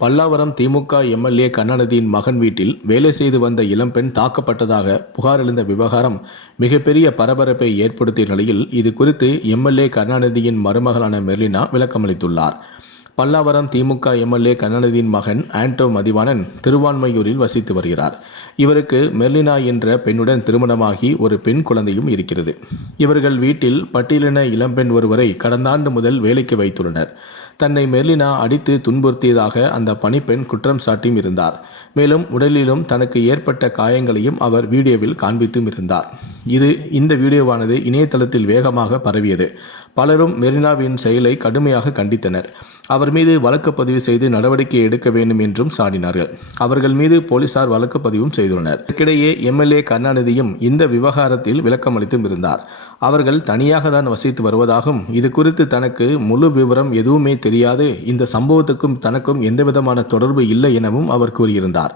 பல்லாவரம் திமுக MLA கருணாநிதியின் மகன் வீட்டில் வேலை செய்து வந்த இளம்பெண் தாக்கப்பட்டதாக புகார் எழுந்த விவகாரம் மிகப்பெரிய பரபரப்பை ஏற்படுத்திய நிலையில் இது குறித்து எம்எல்ஏ கருணாநிதியின் மருமகளான மெர்லினா விளக்கமளித்துள்ளார். பல்லாவரம் திமுக எம்எல்ஏ கருணாநிதியின் மகன் ஆண்டோ மதிவாணன் திருவான்மையூரில் வசித்து வருகிறார். இவருக்கு மெர்லினா என்ற பெண்ணுடன் திருமணமாகி ஒரு பெண் குழந்தையும் இருக்கிறது. இவர்கள் வீட்டில் பட்டியலின இளம்பெண் ஒருவரை கடந்த ஆண்டு முதல் வேலைக்கு வைத்துள்ளனர். தன்னை மெர்லினா அடித்து துன்புறுத்தியதாக அந்த பணிப்பெண் குற்றம் சாட்டியும் இருந்தார். மேலும் உடலிலும் தனக்கு ஏற்பட்ட காயங்களையும் அவர் வீடியோவில் காண்பித்தும் இருந்தார். இது இந்த வீடியோவானது இணையதளத்தில் வேகமாக பரவியது. பலரும் மெரினாவின் செயலை கடுமையாக கண்டித்தனர். அவர் மீது வழக்கு பதிவு செய்து நடவடிக்கை எடுக்க வேண்டும் என்றும் சாடினார்கள். அவர்கள் மீது போலீசார் வழக்கு பதிவும் செய்துள்ளனர். இதற்கிடையே எம்எல்ஏ கருணாநிதியும் இந்த விவகாரத்தில் விளக்கமளித்தும் இருந்தார். அவர்கள் தனியாக தான் வசித்து வருவதாகவும் இது குறித்து தனக்கு முழு விவரம் எதுவுமே தெரியாது. இந்த சம்பவத்துக்கும் தனக்கும் எந்தவிதமான தொடர்பு இல்லை எனவும் அவர் கூறியிருந்தார்.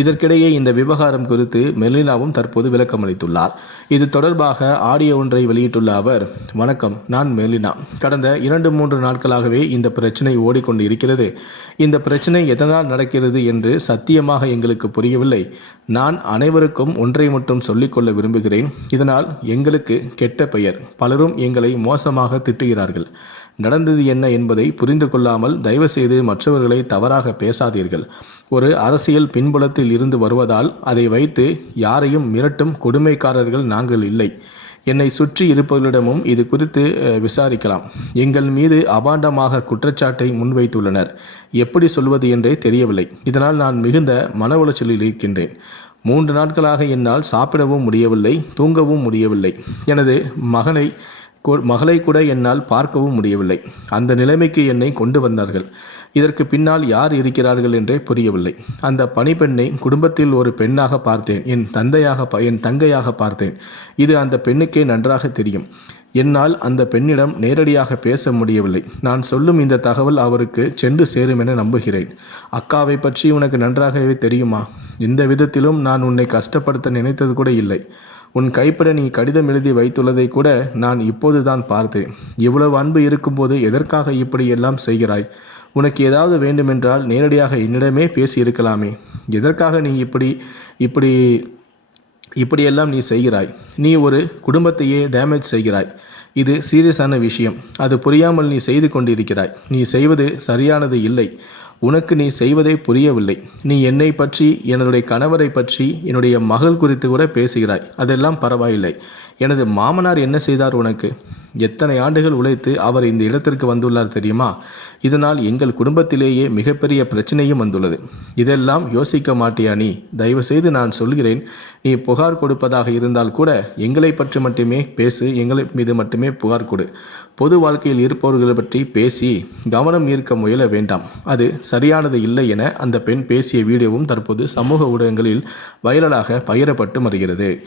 இதற்கிடையே இந்த விவகாரம் குறித்து மெலினாவும் தற்போது விளக்கமளித்துள்ளார். இது தொடர்பாக ஆடியோ ஒன்றை வெளியிட்டுள்ள அவர் வணக்கம் நான் மெலினா. கடந்த இரண்டு மூன்று நாட்களாகவே இந்த பிரச்சனை ஓடிக்கொண்டு இருக்கிறது இந்த பிரச்சனை எதனால் நடக்கிறது என்று சத்தியமாக எங்களுக்கு புரியவில்லை. நான் அனைவருக்கும் ஒன்றை மட்டும் சொல்லிக்கொள்ள விரும்புகிறேன். இதனால் எங்களுக்கு கெட்ட பெயர். பலரும் எங்களை மோசமாக திட்டுகிறார்கள். நடந்தது என்ன என்பதை புரிந்து கொள்ளாமல் தயவுசெய்து மற்றவர்களை தவறாக பேசாதீர்கள். ஒரு அரசியல் பின்புலத்தில் இருந்து வருவதால் அதை வைத்து யாரையும் மிரட்டும் கொடுமைக்காரர்கள் நாங்கள் இல்லை. என்னை சுற்றி இருப்பவர்களிடமும் இது குறித்து விசாரிக்கலாம். எங்கள் மீது அபாண்டமாக குற்றச்சாட்டை முன்வைத்துள்ளனர். எப்படி சொல்வது என்றே தெரியவில்லை. இதனால் நான் மிகுந்த மன உளைச்சலில் இருக்கின்றேன். மூன்று நாட்களாக என்னால் சாப்பிடவும் முடியவில்லை தூங்கவும் முடியவில்லை. எனது மகனை மகளை கூட என்னால் பார்க்கவும் முடியவில்லை. அந்த நிலைமைக்கு என்னை கொண்டு வந்தார்கள். இதற்கு பின்னால் யார் இருக்கிறார்கள் என்றே புரியவில்லை. அந்த பணிப்பெண்ணை குடும்பத்தில் ஒரு பெண்ணாக பார்த்தேன். என் தந்தையாக ப- என் தங்கையாக பார்த்தேன். இது அந்த பெண்ணுக்கே நன்றாக தெரியும். என்னால் அந்த பெண்ணிடம் நேரடியாக பேச முடியவில்லை. நான் சொல்லும் இந்த தகவல் அவருக்கு சென்று சேரும் என நம்புகிறேன். அக்காவை பற்றி உனக்கு நன்றாகவே தெரியுமா? எந்த விதத்திலும் நான் உன்னை கஷ்டப்படுத்த நினைத்தது கூட இல்லை. உன் கைப்பட நீ கடிதம் எழுதி வைத்துள்ளதை கூட நான் இப்போதுதான் பார்த்தேன். இவ்வளவு அன்பு இருக்கும்போது எதற்காக இப்படியெல்லாம் செய்கிறாய்? உனக்கு ஏதாவது வேண்டுமென்றால் நேரடியாக என்னிடமே பேசி இருக்கலாமே எதற்காக நீ இப்படி இப்படி இப்படியெல்லாம் நீ செய்கிறாய்? நீ ஒரு குடும்பத்தையே டேமேஜ் செய்கிறாய். இது சீரியஸான விஷயம். அது புரியாமல் நீ செய்து கொண்டிருக்கிறாய். நீ செய்வது சரியானது இல்லை. உனக்கு நீ செய்வதே புரியவில்லை. நீ என்னை பற்றி என்னுடைய கணவரை பற்றி என்னுடைய மகள் குறித்து கூட பேசுகிறாய். அதெல்லாம் பரவாயில்லை. எனது மாமனார் என்ன செய்தார் உனக்கு? எத்தனை ஆண்டுகள் உழைத்து அவர் இந்த இடத்திற்கு வந்துள்ளார் தெரியுமா? இதனால் எங்கள் குடும்பத்திலேயே மிகப்பெரிய பிரச்சனையும் வந்துள்ளது. இதெல்லாம் யோசிக்க மாட்டியா நீ? தயவு செய்து நான் சொல்கிறேன். நீ புகார் கொடுப்பதாக இருந்தால் கூட எங்களை பற்றி மட்டுமே பேசு எங்களை மீது மட்டுமே புகார் கொடு. பொது வாழ்க்கையில் இருப்பவர்களை பற்றி பேசி கவனம் ஈர்க்க முயல வேண்டாம். அது சரியானது இல்லை என அந்த பெண் பேசிய வீடியோவும் தற்போது சமூக ஊடகங்களில் வைரலாக பகிரப்பட்டு வருகிறது.